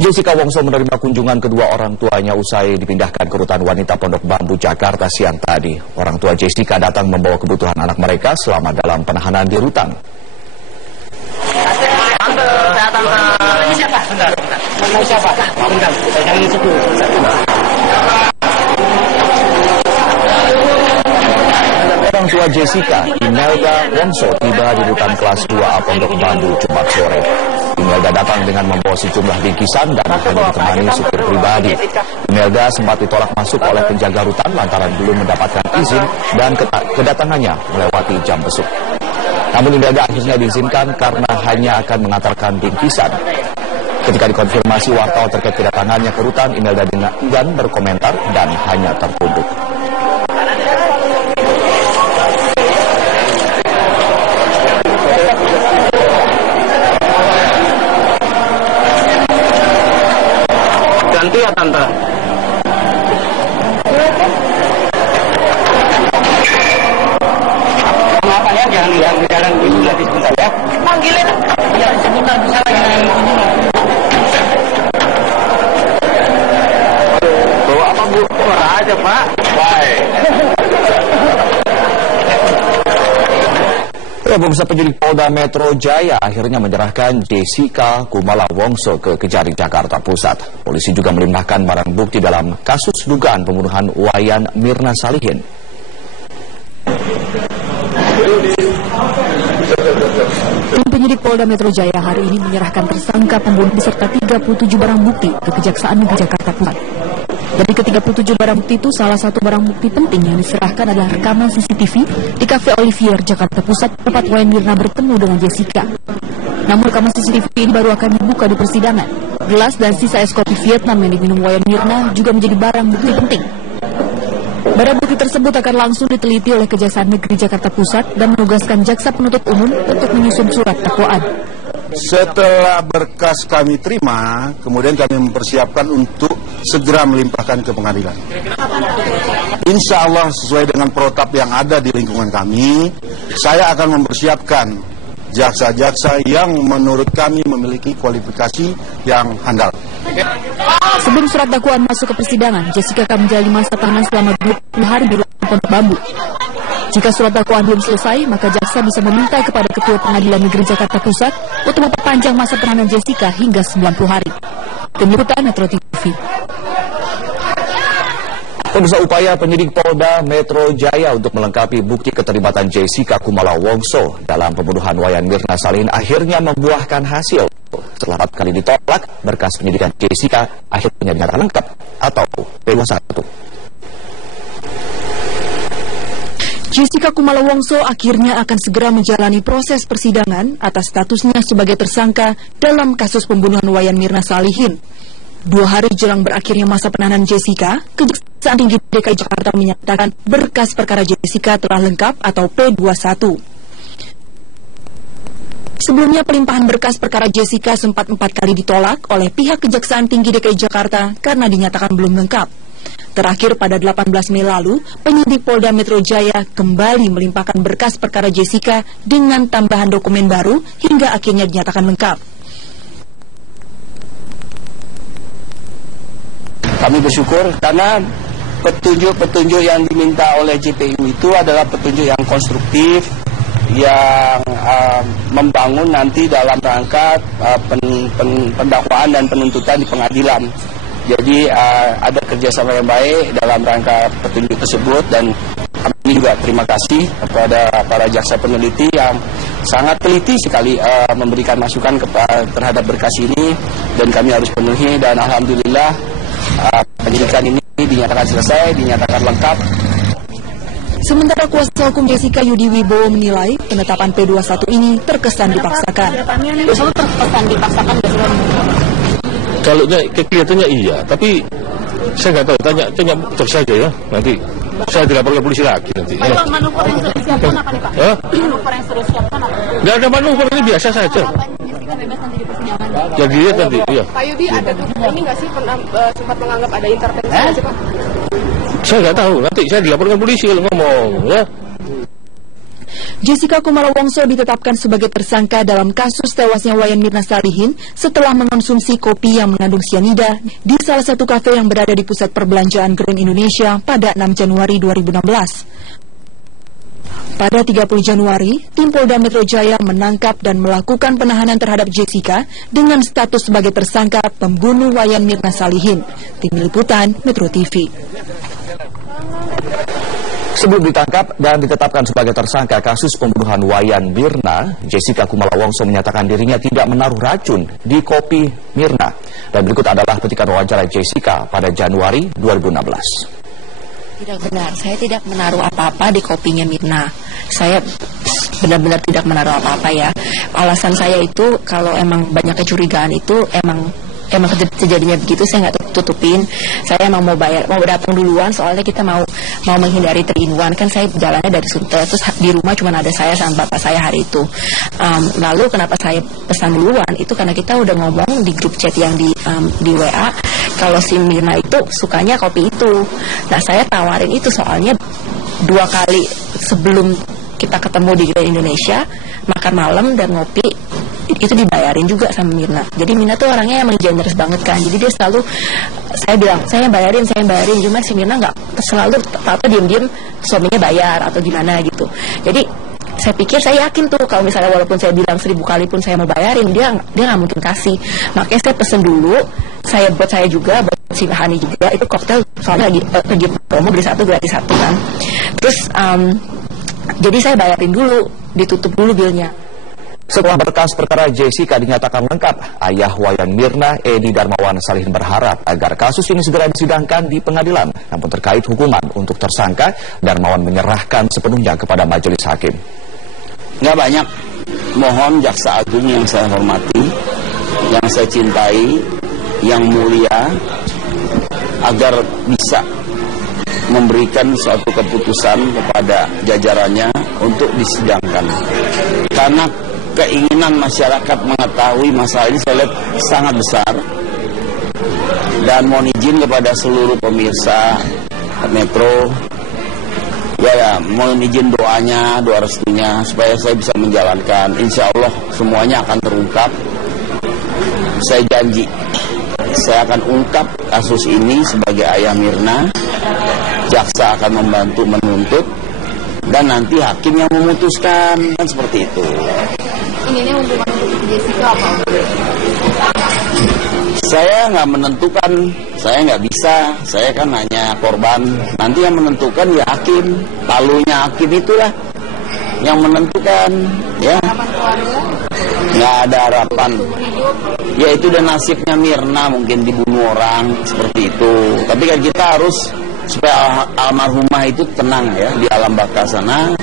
Jessica Wongso menerima kunjungan kedua orang tuanya usai dipindahkan ke rutan wanita Pondok Bambu, Jakarta siang tadi. Orang tua Jessica datang membawa kebutuhan anak mereka selama dalam penahanan di rutan. Orang tua Jessica, Imelda Wongso, tiba di rutan kelas 2A Pondok Bambu Jumat sore. Imelda datang dengan membawa sejumlah bingkisan dan hanya ditemani supir pribadi. Imelda sempat ditolak masuk oleh penjaga rutan lantaran belum mendapatkan izin dan kedatangannya melewati jam besuk. Namun Imelda akhirnya diizinkan karena hanya akan mengantarkan bingkisan. Ketika dikonfirmasi wartawan terkait kedatangannya ke rutan, Imelda enggan berkomentar dan hanya tertunduk. Ganti ya tante. Maaf ya, jangan ibu lagi sebentar ya. Panggilin. Ya sebentar bisa lagi. Bawa apa bu? Ora aja pak. Baik. Pemirsa, penyidik Polda Metro Jaya akhirnya menyerahkan Jessica Kumala Wongso ke Kejari Jakarta Pusat. Polisi juga melimpahkan barang bukti dalam kasus dugaan pembunuhan Wayan Mirna Salihin. Penyidik Polda Metro Jaya hari ini menyerahkan tersangka pembunuh beserta 37 barang bukti ke Kejaksaan Negeri Jakarta Pusat. Dari ke-37 barang bukti itu, salah satu barang bukti penting yang diserahkan adalah rekaman CCTV di Cafe Olivier, Jakarta Pusat, tempat Wayan Mirna bertemu dengan Jessica. Namun rekaman CCTV ini baru akan dibuka di persidangan. Gelas dan sisa es kopi Vietnam yang diminum Wayan Mirna juga menjadi barang bukti penting. Barang bukti tersebut akan langsung diteliti oleh Kejaksaan Negeri Jakarta Pusat dan menugaskan Jaksa Penuntut Umum untuk menyusun surat dakwaan. Setelah berkas kami terima, kemudian kami mempersiapkan untuk segera melimpahkan ke pengadilan. Insya Allah sesuai dengan protap yang ada di lingkungan kami, saya akan mempersiapkan jaksa-jaksa yang menurut kami memiliki kualifikasi yang handal. Sebelum surat dakwaan masuk ke persidangan, Jessica akan menjalani masa tahanan selama 20 hari di rutan Pondok Bambu. Jika surat dakwaan belum selesai, maka jaksa bisa meminta kepada Ketua Pengadilan Negeri Jakarta Pusat untuk memperpanjang masa penahanan Jessica hingga 90 hari. Tim Liputan Metro TV. Pemirsa, upaya penyidik Polda Metro Jaya untuk melengkapi bukti keterlibatan Jessica Kumala Wongso dalam pembunuhan Wayan Mirna Salihin akhirnya membuahkan hasil. Setelah 4 kali ditolak, berkas penyidikan Jessica akhirnya dinyatakan lengkap atau P21. Jessica Kumala Wongso akhirnya akan segera menjalani proses persidangan atas statusnya sebagai tersangka dalam kasus pembunuhan Wayan Mirna Salihin. 2 hari jelang berakhirnya masa penahanan Jessica, Kejaksaan Tinggi DKI Jakarta menyatakan berkas perkara Jessica telah lengkap atau P21. Sebelumnya pelimpahan berkas perkara Jessica sempat 4 kali ditolak oleh pihak Kejaksaan Tinggi DKI Jakarta karena dinyatakan belum lengkap. Terakhir pada 18 Mei lalu, penyidik Polda Metro Jaya kembali melimpahkan berkas perkara Jessica dengan tambahan dokumen baru hingga akhirnya dinyatakan lengkap. Kami bersyukur karena petunjuk-petunjuk yang diminta oleh JPU itu adalah petunjuk yang konstruktif, yang membangun nanti dalam rangka pendakwaan dan penuntutan di pengadilan. Jadi ada kerjasama yang baik dalam rangka petunjuk tersebut, dan kami juga terima kasih kepada para jaksa peneliti yang sangat teliti sekali memberikan masukan terhadap berkas ini, dan kami harus penuhi, dan alhamdulillah penyidikan ini dinyatakan selesai, dinyatakan lengkap. Sementara kuasa hukum Jessica Yudi Wibowo menilai penetapan P21 ini terkesan dipaksakan. Terkesan dipaksakan. Kalau kelihatannya iya, tapi saya nggak tahu. Tanya terus saja ya. Nanti saya dilaporkan polisi lagi nanti. Pak, manuver yang sudah disiapkan apa nih Pak? Manuver yang sudah disiapkan apa? Nggak ada manuver, ini biasa saja. Jadi lihat nanti. Iya. Pak Yudi, ada ini nggak sih sempat menganggap ada intervensi nggak sih Pak? Saya nggak tahu. Nanti saya dilaporkan polisi kalau ngomong ya. Jessica Kumala Wongso ditetapkan sebagai tersangka dalam kasus tewasnya Wayan Mirna Salihin setelah mengonsumsi kopi yang mengandung sianida di salah satu kafe yang berada di pusat perbelanjaan Grand Indonesia pada 6 Januari 2016. Pada 30 Januari, tim Polda Metro Jaya menangkap dan melakukan penahanan terhadap Jessica dengan status sebagai tersangka pembunuh Wayan Mirna Salihin. Tim Liputan Metro TV. Sebelum ditangkap dan ditetapkan sebagai tersangka kasus pembunuhan Wayan Mirna, Jessica Kumala Wongso menyatakan dirinya tidak menaruh racun di kopi Mirna. Dan berikut adalah petikan wawancara Jessica pada Januari 2016. Tidak benar, saya tidak menaruh apa-apa di kopinya Mirna. Saya benar-benar tidak menaruh apa-apa ya. Alasan saya itu kalau emang banyak kecurigaan itu emang terjadinya begitu, saya nggak tutupin. Saya emang mau datang duluan, soalnya kita mau menghindari 3-in-1 kan. Saya jalannya dari Sunter, terus di rumah cuma ada saya sama bapak saya hari itu. Lalu kenapa saya pesan duluan itu karena kita udah ngomong di grup chat yang di WA kalau si Mirna itu sukanya kopi itu. Nah saya tawarin itu soalnya 2 kali sebelum kita ketemu di Grand Indonesia makan malam dan ngopi itu dibayarin juga sama Mirna. Jadi Mirna tuh orangnya emang generous banget kan. Jadi dia selalu, saya bilang saya bayarin. Cuma si Mirna nggak selalu apa diem-diem suaminya bayar atau gimana gitu. Jadi saya pikir, saya yakin tuh kalau misalnya walaupun saya bilang 1000 kali pun saya mau bayarin, dia nggak mungkin kasih. Makanya saya pesen dulu. Buat saya juga, buat si Hani juga, itu koktail soalnya lagi promo beli 1 gratis 1 kan. Terus jadi saya bayarin dulu, ditutup dulu bilnya. Setelah berkas perkara Jessica dinyatakan lengkap, ayah Wayan Mirna, Edi Darmawan Salihin berharap agar kasus ini segera disidangkan di pengadilan. Namun terkait hukuman untuk tersangka, Darmawan menyerahkan sepenuhnya kepada majelis hakim. Nggak banyak. Mohon Jaksa Agung yang saya hormati, yang saya cintai, yang mulia, agar bisa memberikan suatu keputusan kepada jajarannya untuk disidangkan. Karena keinginan masyarakat mengetahui masalah ini saya lihat sangat besar. Dan mohon izin kepada seluruh pemirsa Metro, mohon izin doanya, doa restunya supaya saya bisa menjalankan. Insya Allah semuanya akan terungkap. Saya janji saya akan ungkap kasus ini sebagai ayah Mirna. Jaksa akan membantu menuntut dan nanti hakim yang memutuskan, kan seperti itu. Ini hubungan untuk Jessica apa? Saya nggak menentukan, saya nggak bisa, saya kan hanya korban. Nanti yang menentukan ya hakim, palunya hakim itulah yang menentukan, ya. Nggak ada harapan. Ya itu udah nasibnya Mirna, mungkin dibunuh orang seperti itu. Tapi kan kita harus supaya almarhumah itu tenang ya di alam baka sana.